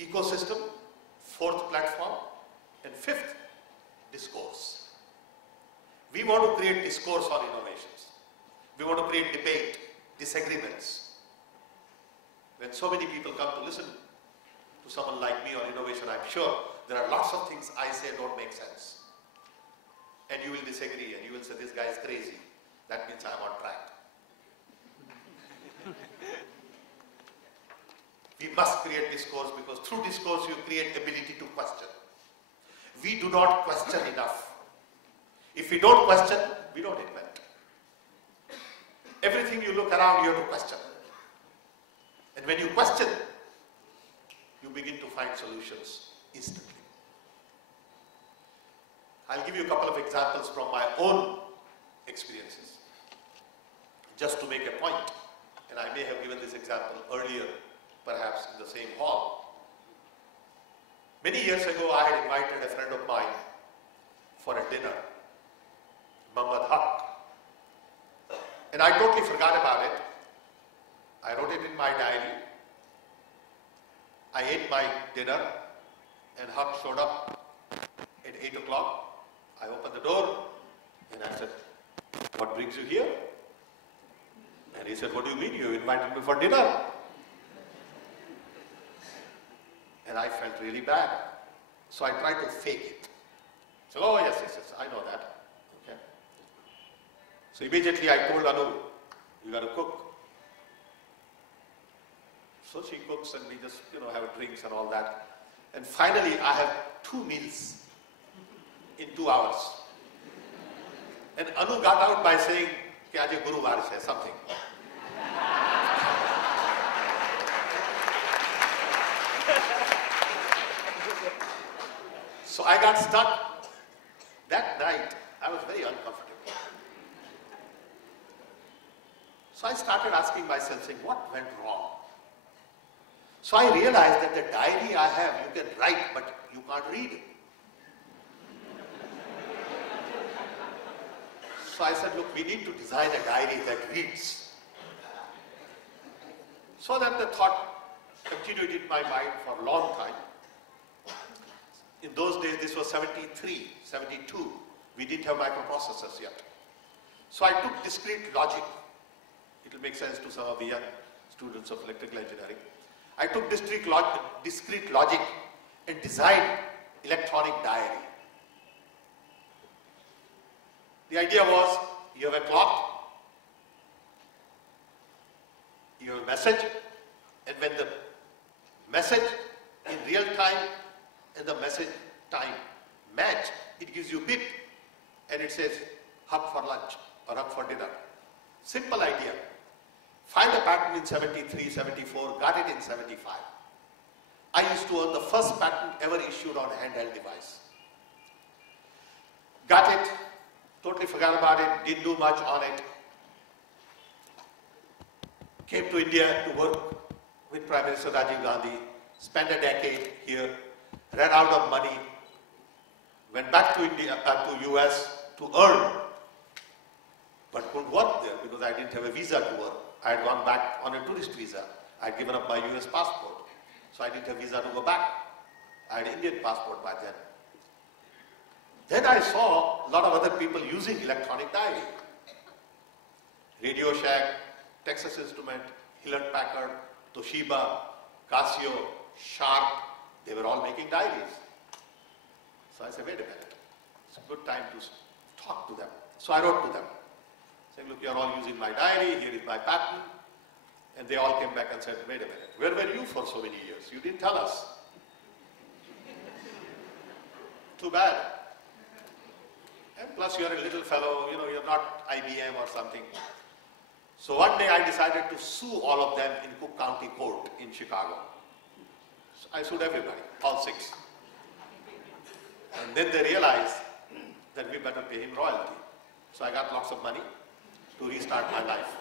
ecosystem, fourth, platform, and fifth, discourse. We want to create discourse on innovations. We want to create debate, disagreements. When so many people come to listen to someone like me on innovation, I'm sure there are lots of things I say don't make sense. And you will disagree and you will say, this guy is crazy. That means I'm on track. We must create discourse, because through discourse you create ability to question. We do not question enough. If we don't question, we don't invent. Everything you look around, you have to question. And when you question, you begin to find solutions instantly. I'll give you a couple of examples from my own experiences, just to make a point. And I may have given this example earlier, perhaps in the same hall. Many years ago, I had invited a friend of mine for a dinner, Muhammad Haq. And I totally forgot about it. I wrote it in my diary. I ate my dinner, and Haq showed up at 8 o'clock. I opened the door, and I said, what brings you here? And he said, what do you mean? You invited me for dinner. And I felt really bad. So I tried to fake it. So, oh yes, I know that. Okay. So immediately I told Anu, you got to cook. So she cooks and we just, have drinks and all that. And finally I have 2 meals in 2 hours. And Anu got out by saying, कि आज गुरुवार है, something. So I got stuck. That night, I was very uncomfortable. So I started asking myself, saying, what went wrong? So I realized that the diary I have, you can write, but you can't read it. So I said, look, we need to design a diary that reads. So then the thought continued in my mind for a long time. In those days, this was 73, 72. We didn't have microprocessors yet. So I took discrete logic. It will make sense to some of the young students of electrical engineering. I took discrete logic and designed electronic diary. The idea was, you have a clock, you have a message, and when the message in real time and the message time match, it gives you bip, and it says Haq for lunch or Haq for dinner. Simple idea. Find a patent in 73, 74, got it in 75. I used to own the first patent ever issued on a handheld device. Got it, totally forgot about it, didn't do much on it. Came to India to work with Prime Minister Rajiv Gandhi, spent a decade here, ran out of money, went back to India, to US to earn, but couldn't work there because I didn't have a visa to work. I had gone back on a tourist visa. I had given up my US passport, so I didn't have visa to go back. I had Indian passport by then. Then I saw a lot of other people using electronic diary. Radio Shack, Texas Instrument, Hewlett Packard, Toshiba, Casio, Sharp, they were all making diaries. So I said, wait a minute, it's a good time to talk to them. So I wrote to them, saying, look, you're all using my diary, here is my patent. And they all came back and said, wait a minute, where were you for so many years? You didn't tell us. Too bad. And plus you're a little fellow, you're not IBM or something. So one day I decided to sue all of them in Cook County Court in Chicago. So I sued everybody, all 6. And then they realized that we better pay him royalty. So I got lots of money to restart my life.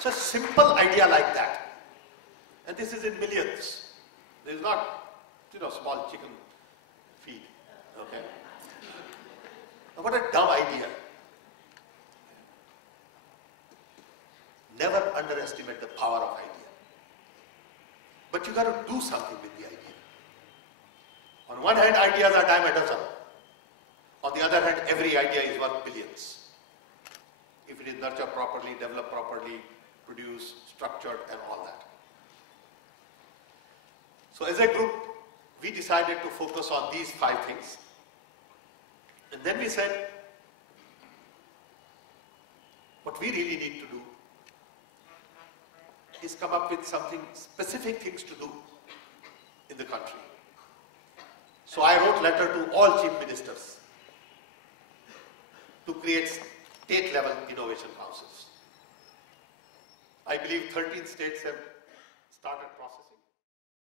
So a simple idea like that. And this is in millions. This is not, small chicken feed. Okay? What a dumb idea. never underestimate the power of idea. But you got to do something with the idea. On one hand, ideas are dime a dozen. On the other hand, every idea is worth billions. If it is nurtured properly, developed properly, produced, structured, and all that. So as a group, we decided to focus on these 5 things. And then we said, what we really need to do is come up with something, specific things to do in the country. So I wrote a letter to all chief ministers to create state-level innovation councils. I believe 13 states have started processing.